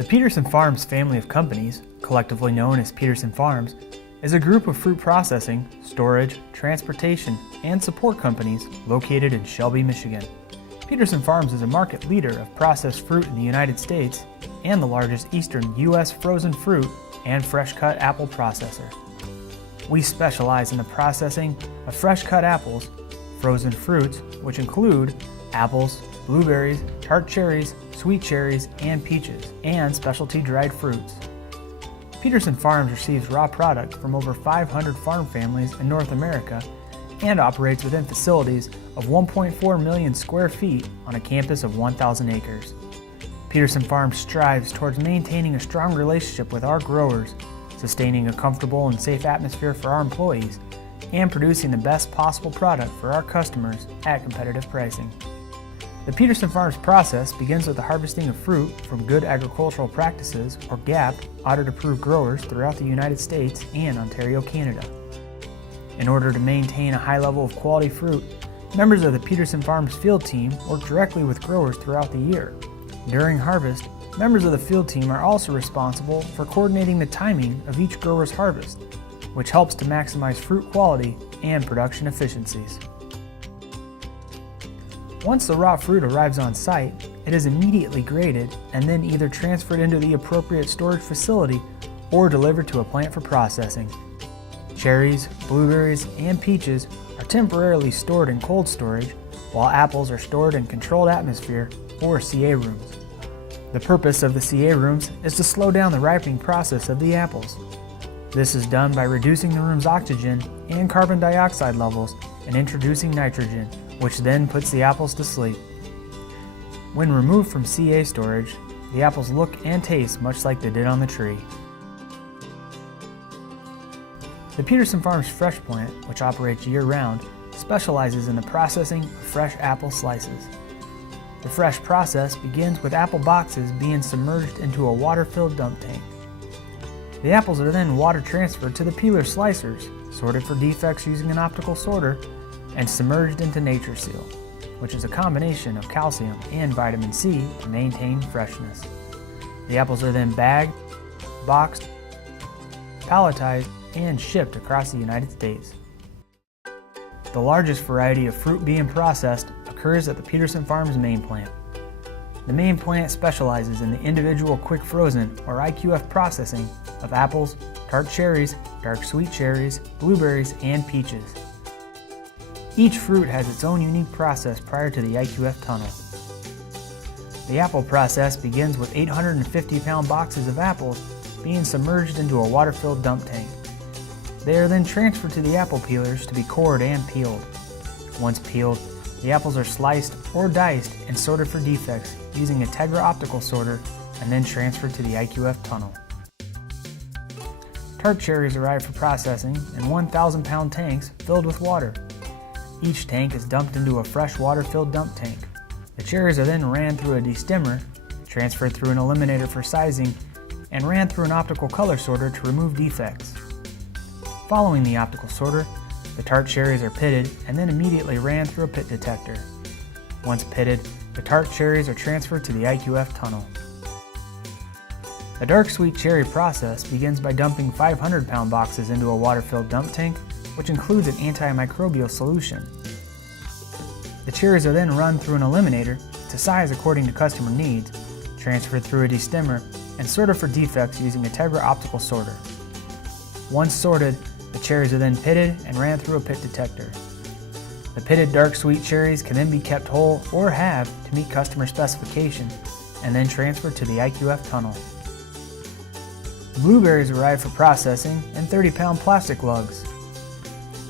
The Peterson Farms family of companies, collectively known as Peterson Farms, is a group of fruit processing, storage, transportation, and support companies located in Shelby, Michigan. Peterson Farms is a market leader of processed fruit in the United States and the largest eastern U.S. frozen fruit and fresh-cut apple processor. We specialize in the processing of fresh-cut apples, frozen fruits, which include apples, blueberries, tart cherries, sweet cherries, and peaches, and specialty dried fruits. Peterson Farms receives raw product from over 500 farm families in North America and operates within facilities of 1.4 million square feet on a campus of 1,000 acres. Peterson Farms strives towards maintaining a strong relationship with our growers, sustaining a comfortable and safe atmosphere for our employees, and producing the best possible product for our customers at competitive pricing. The Peterson Farms process begins with the harvesting of fruit from Good Agricultural Practices, or GAP, audit-approved growers throughout the United States and Ontario, Canada. In order to maintain a high level of quality fruit, members of the Peterson Farms field team work directly with growers throughout the year. During harvest, members of the field team are also responsible for coordinating the timing of each grower's harvest, which helps to maximize fruit quality and production efficiencies. Once the raw fruit arrives on site, it is immediately graded and then either transferred into the appropriate storage facility or delivered to a plant for processing. Cherries, blueberries, and peaches are temporarily stored in cold storage, while apples are stored in controlled atmosphere or CA rooms. The purpose of the CA rooms is to slow down the ripening process of the apples. This is done by reducing the room's oxygen and carbon dioxide levels and introducing nitrogen, which then puts the apples to sleep. When removed from CA storage, the apples look and taste much like they did on the tree. The Peterson Farms Fresh Plant, which operates year-round, specializes in the processing of fresh apple slices. The fresh process begins with apple boxes being submerged into a water-filled dump tank. The apples are then water transferred to the peeler slicers, sorted for defects using an optical sorter, and submerged into NatureSeal, which is a combination of calcium and vitamin C to maintain freshness. The apples are then bagged, boxed, palletized, and shipped across the United States. The largest variety of fruit being processed occurs at the Peterson Farms main plant. The main plant specializes in the individual quick frozen, or IQF, processing of apples, tart cherries, dark sweet cherries, blueberries, and peaches. Each fruit has its own unique process prior to the IQF tunnel. The apple process begins with 850-pound boxes of apples being submerged into a water-filled dump tank. They are then transferred to the apple peelers to be cored and peeled. Once peeled, the apples are sliced or diced and sorted for defects using a Tegra optical sorter and then transferred to the IQF tunnel. Tart cherries arrive for processing in 1,000-pound tanks filled with water. Each tank is dumped into a fresh water-filled dump tank. The cherries are then ran through a destimmer, transferred through an eliminator for sizing, and ran through an optical color sorter to remove defects. Following the optical sorter, the tart cherries are pitted and then immediately ran through a pit detector. Once pitted, the tart cherries are transferred to the IQF tunnel. The dark sweet cherry process begins by dumping 500-pound boxes into a water-filled dump tank, which includes an antimicrobial solution. The cherries are then run through an eliminator to size according to customer needs, transferred through a destimmer, and sorted for defects using a Tegra optical sorter. Once sorted, the cherries are then pitted and ran through a pit detector. The pitted dark sweet cherries can then be kept whole or halved to meet customer specification, and then transferred to the IQF tunnel. Blueberries arrive for processing in 30-pound plastic lugs.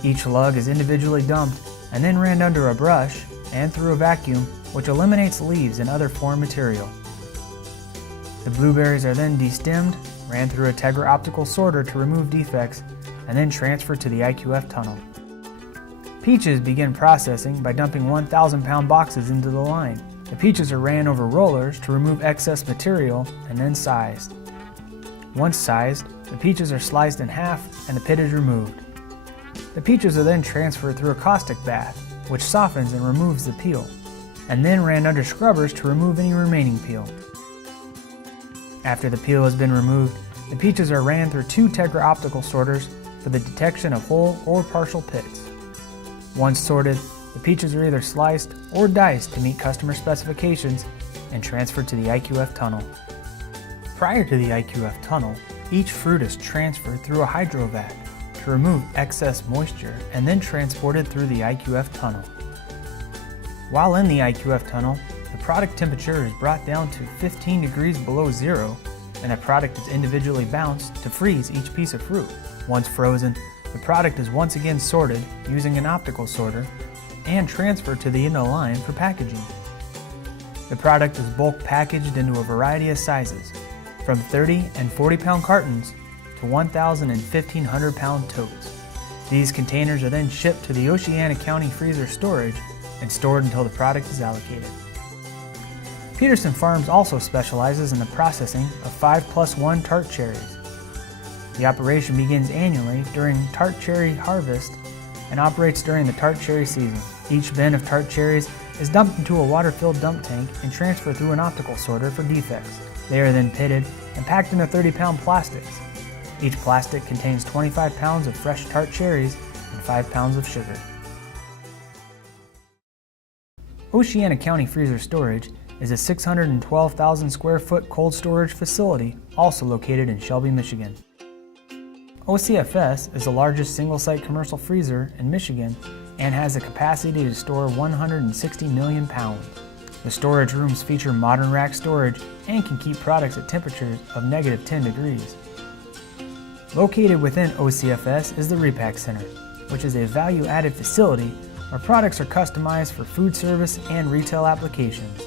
Each lug is individually dumped and then ran under a brush and through a vacuum, which eliminates leaves and other foreign material. The blueberries are then destemmed, ran through a Tegra optical sorter to remove defects, and then transferred to the IQF tunnel. Peaches begin processing by dumping 1,000-pound boxes into the line. The peaches are ran over rollers to remove excess material and then sized. Once sized, the peaches are sliced in half and the pit is removed. The peaches are then transferred through a caustic bath, which softens and removes the peel, and then ran under scrubbers to remove any remaining peel. After the peel has been removed, the peaches are ran through 2 Tegra optical sorters for the detection of whole or partial pits. Once sorted, the peaches are either sliced or diced to meet customer specifications and transferred to the IQF tunnel. Prior to the IQF tunnel, each fruit is transferred through a hydrovac to remove excess moisture and then transported through the IQF tunnel. While in the IQF tunnel, the product temperature is brought down to 15 degrees below zero, and the product is individually bounced to freeze each piece of fruit. Once frozen, the product is once again sorted using an optical sorter and transferred to the end of the line for packaging. The product is bulk packaged into a variety of sizes, from 30 and 40 pound cartons to 1,000 and 1,500 pound totes. These containers are then shipped to the Oceana County freezer storage and stored until the product is allocated. Peterson Farms also specializes in the processing of 5+1 tart cherries. The operation begins annually during tart cherry harvest and operates during the tart cherry season. Each bin of tart cherries is dumped into a water-filled dump tank and transferred through an optical sorter for defects. They are then pitted and packed into 30-pound plastics. Each plastic contains 25 pounds of fresh tart cherries and 5 pounds of sugar. Oceana County Freezer Storage is a 612,000 square foot cold storage facility also located in Shelby, Michigan. OCFS is the largest single-site commercial freezer in Michigan and has the capacity to store 160 million pounds. The storage rooms feature modern rack storage and can keep products at temperatures of -10 degrees. Located within OCFS is the Repack Center, which is a value-added facility where products are customized for food service and retail applications.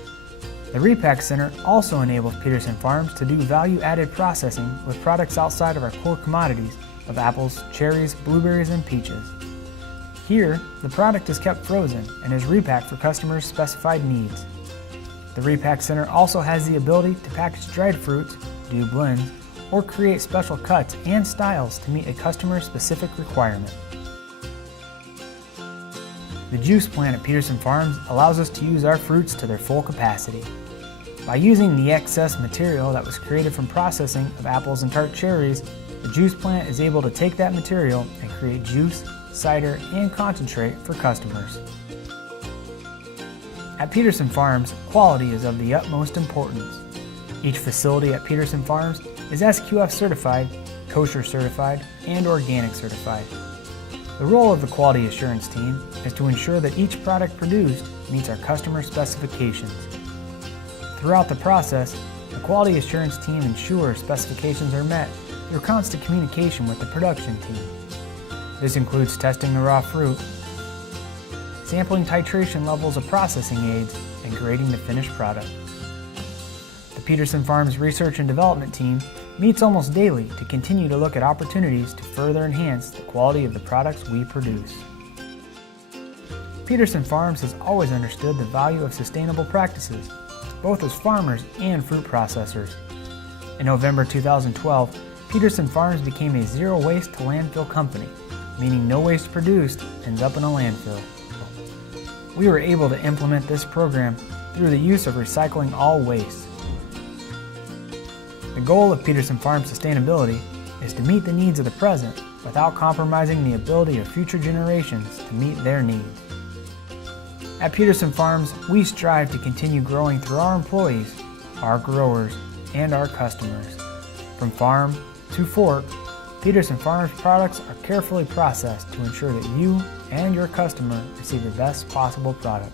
The Repack Center also enables Peterson Farms to do value-added processing with products outside of our core commodities of apples, cherries, blueberries, and peaches. Here, the product is kept frozen and is repacked for customers' specified needs. The Repack Center also has the ability to package dried fruits, do blends, or create special cuts and styles to meet a customer's specific requirement. The juice plant at Peterson Farms allows us to use our fruits to their full capacity. By using the excess material that was created from processing of apples and tart cherries, the juice plant is able to take that material and create juice, cider, and concentrate for customers. At Peterson Farms, quality is of the utmost importance. Each facility at Peterson Farms is SQF certified, kosher certified, and organic certified. The role of the quality assurance team is to ensure that each product produced meets our customer specifications. Throughout the process, the quality assurance team ensures specifications are met through constant communication with the production team. This includes testing the raw fruit, sampling titration levels of processing aids, and grading the finished product. The Peterson Farms Research and Development team meets almost daily to continue to look at opportunities to further enhance the quality of the products we produce. Peterson Farms has always understood the value of sustainable practices, both as farmers and fruit processors. In November 2012, Peterson Farms became a zero waste to landfill company, meaning no waste produced ends up in a landfill. We were able to implement this program through the use of recycling all waste. The goal of Peterson Farms sustainability is to meet the needs of the present without compromising the ability of future generations to meet their needs. At Peterson Farms, we strive to continue growing through our employees, our growers, and our customers. From farm to fork, Peterson Farms products are carefully processed to ensure that you and your customer receive the best possible product.